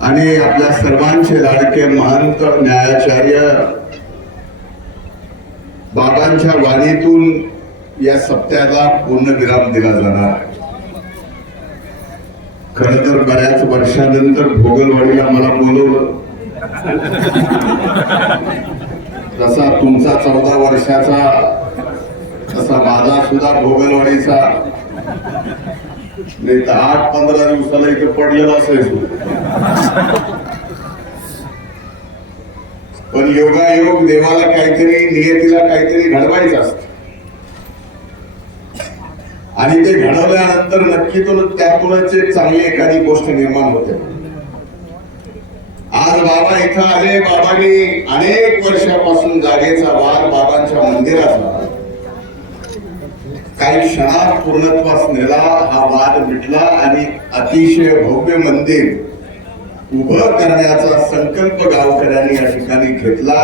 आणि आपल्या सर्वांचे लाडके महंत न्यायाचार्य बाबांच्या वाणीतून या सप्त्याला पूर्णविराम दिला जाणार. आहे खर तर बऱ्याच वर्षानंतर भोगलवाडीला मला बोलवलं. तसा तुमचा चौदा वर्षाचा तसा माझा सुद्धा भोगलवाडीचा नाही तर आठ पंधरा दिवसाला इथं पडलेला असायचो. पण योगायोग देवाला काहीतरी नियतीला काहीतरी घडवायचं असत. आणि ते घडवल्यानंतर नक्की त्यातूनच एक चांगली एखादी गोष्ट निर्माण होते. आज बाबा इथं आले बाबांनी अनेक वर्षापासून जागेचा वाद बाबांच्या मंदिराचा काही क्षणात पूर्णत्वास नेला हा वाद मिटला आणि अतिशय भव्य मंदिर उभं करण्याचा संकल्प गावकऱ्यांनी या ठिकाणी घेतला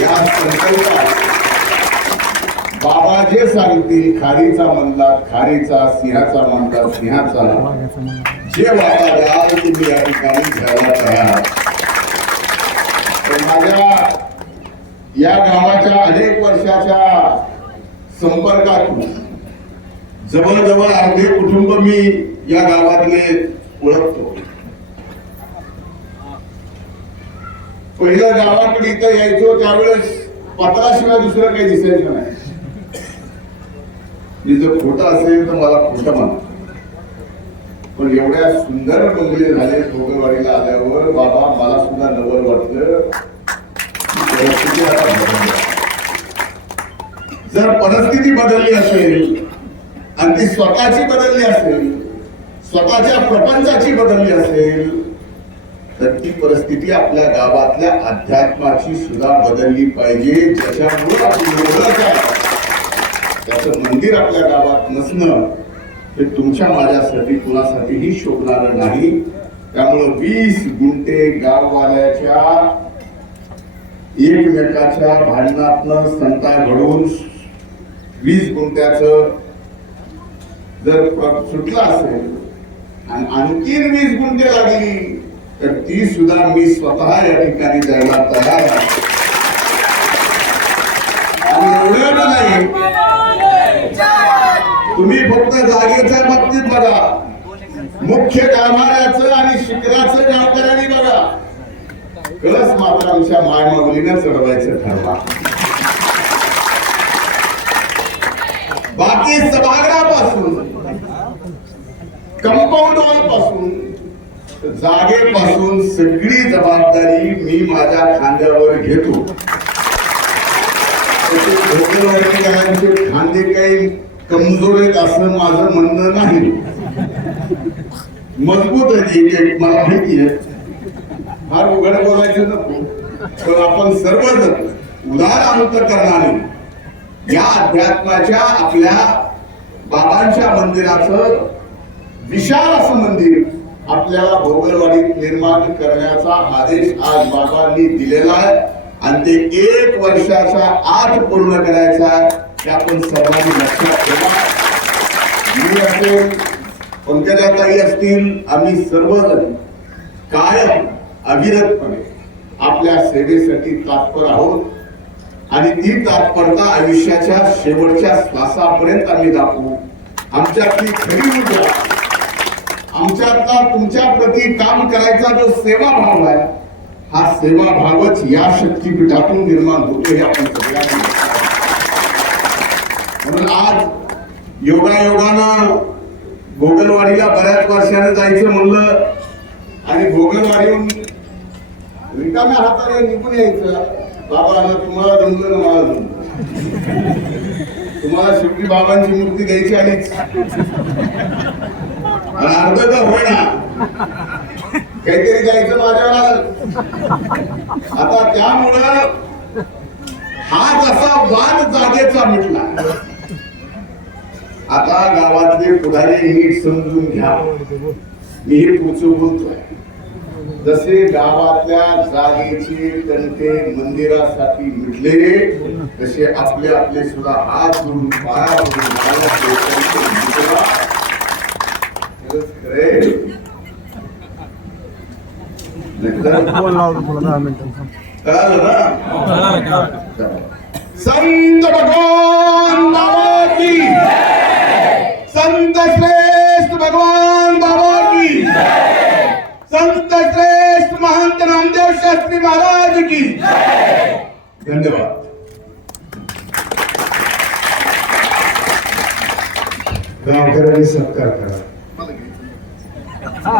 या संकल्पात बाबा जे सांगतील खारीचा म्हणला खारीचा सिंहाचा म्हणला सिंहाचा. जे बाबा द्याल तुम्ही या ठिकाणी घ्यायला तयार. तर माझ्या या गावाच्या अनेक वर्षाच्या संपर्कातून जवळजवळ अर्धे कुटुंब मी या गावातले ओळखतो. पहिल्या गावाकडे इथं यायचो त्यावेळेस पत्राशिवाय दुसरं काही दिसायचं नाही. मी जर खोटं असेल तर मला खोटं मान पण एवढ्या सुंदर डोंगरी झाले भोगलवाडीला आल्यावर बाबा मला सुद्धा नवल वाटलं. जर परिस्थिती बदल आणि ती स्वतःची बदलली असेल स्वतःच्या प्रपंचाची बदलली असेल तर ती परिस्थिती आपल्या गावातल्या अध्यात्माची सुद्धा बदलली पाहिजे ज्याच्यामुळे आपली ओळख आहे. त्याचं मंदिर आपल्या गावात नसणं हे तुमच्या माझ्यासाठी कुणासाठीही शोभणार नाही. त्यामुळं वीस गुंठे गाववाल्याच्या एकमेकाच्या भांडणातनं संता घडवून वीस गुंठ्याचं जर प्र- सुटलं असेल आणि आणखीन वीस गुंठे लागली तर ती सुद्धा मी स्वतः या ठिकाणी द्यायला तयार आहे. आणि एवढं नाही तुम्ही फक्त जागेच्या बाबतीत बघा. मुख्य कारभाराचं आणि शिखराचं गावकऱ्यांनी बघा. कळस मात्र आमच्या मायमाऊलीनं चढवायचं ठरवा. बाकी सभागृहापासून कंपाऊंड वॉलपासून जागेपासून सगळी जबाबदारी मी माझ्या खांद्यावर घेतो. खांदे काही कमजोर आहेत असं माझं म्हणणं नाही. मजबूत आहे एक एक मला माहिती आहे. फार उघड बोलायचं नको. पण आपण सर्वजण उदार अंतकरणाने या अध्यात्माच्या आपल्या बाबांच्या मंदिराचं विशाल असं मंदिर आपल्याला भोगरवाडीत निर्माण करण्याचा आदेश आज बाबांनी दिलेला आहे. आणि ते एक वर्षाचा आत पूर्ण करायचा आहे. हे आपण सर्वांनी लक्षात ठेवा. मी असेल पंकजाताई असतील आम्ही सर्वजण कायम अविरतपणे आपल्या सेवेसाठी तात्पर आहोत. आणि ती तात्परता आयुष्याच्या शेवटच्या श्वासापर्यंत आम्ही दाखवू. आमच्यातली खरी ऊर्जा आमच्यातला तुमच्या प्रती काम करायचा जो सेवा भाव आहे हा सेवाभावच या शक्तीपीठातून निर्माण होतो हे आपण सगळ्यांनी म्हणून आज योगायोगानं भोगलवाडीला बऱ्याच वर्षाने जायचं म्हणलं आणि भोगलवाडीहून रिकाम्या हाताने निघून यायचं. बाबा आता तुम्हाला जमलं ना मला जमलं. तुम्हाला शेवटी बाबांची मूर्ती द्यायची आलीच. आणि अर्ध तर होईना. काहीतरी द्यायचं माझ्यावर आता त्यामुळं हा जसा वाद जागेचा म्हटला. आता गावातले पुढारी नीट समजून घ्या. मी हे पुढचं बोलतोय. जसे गावातल्या जागेचे तंटे मंदिरासाठी मिटले तसे आपले आपले सुद्धा हात जोडून पाया संत भगवान बाबा की। संत श्रेष्ठ भगवान बाबा की। संत श्रेष्ठ महंत नामदेव शास्त्री महाराज की। धन्यवाद। सत्कार करा। हा.